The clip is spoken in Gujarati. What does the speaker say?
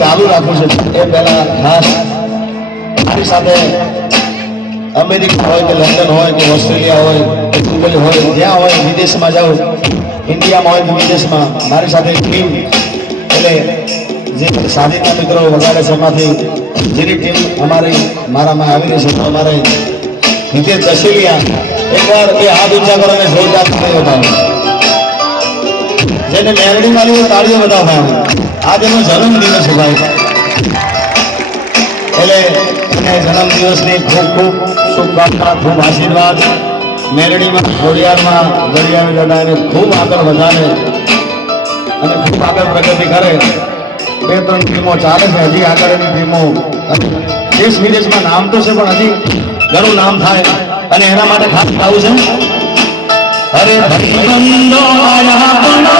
ચાલુ રાખું છું એ પહેલા ખાસ મારી સાથે અમેરિકા હોય કે લંડન હોય કે ઓસ્ટ્રેલિયા હોય કે દુબઈ હોય જ્યાં હોય વિદેશમાં જાઉં ઇન્ડિયામાં હોય કે વિદેશમાં મારી સાથે ટીમ એટલે જે સાધીના મિત્રો વગાડે છે એમાંથી જેની ટીમ મારામાં આવી રહી છે અમારે હિતેશ દશેલિયા એકવાર એ હાથ ઊંચા કરો અને જોરદાર તાળીઓ બતાવો જેને મેરડી મારી તાળીઓ બતાવવા आज एनो जन्मदिवस है भाई એટલે એને જન્મદિવસની ખૂબ ખૂબ શુભકામના ખૂબ આશીર્વાદ મેરડીમાં ખોડિયારમાં ગળિયાની દાદાને ખૂબ આગળ વધારે અને ખૂબ આગળ પ્રગતિ કરે 2-3 ટીમો ચાલે છે હજી આગળ એની ટીમો દેશ વિદેશમાં નામ તો છે પણ હજી ઘણું નામ થાય અને એના માટે ખાસ ગાવું છે અરે ભાઈબંધો આયા પણ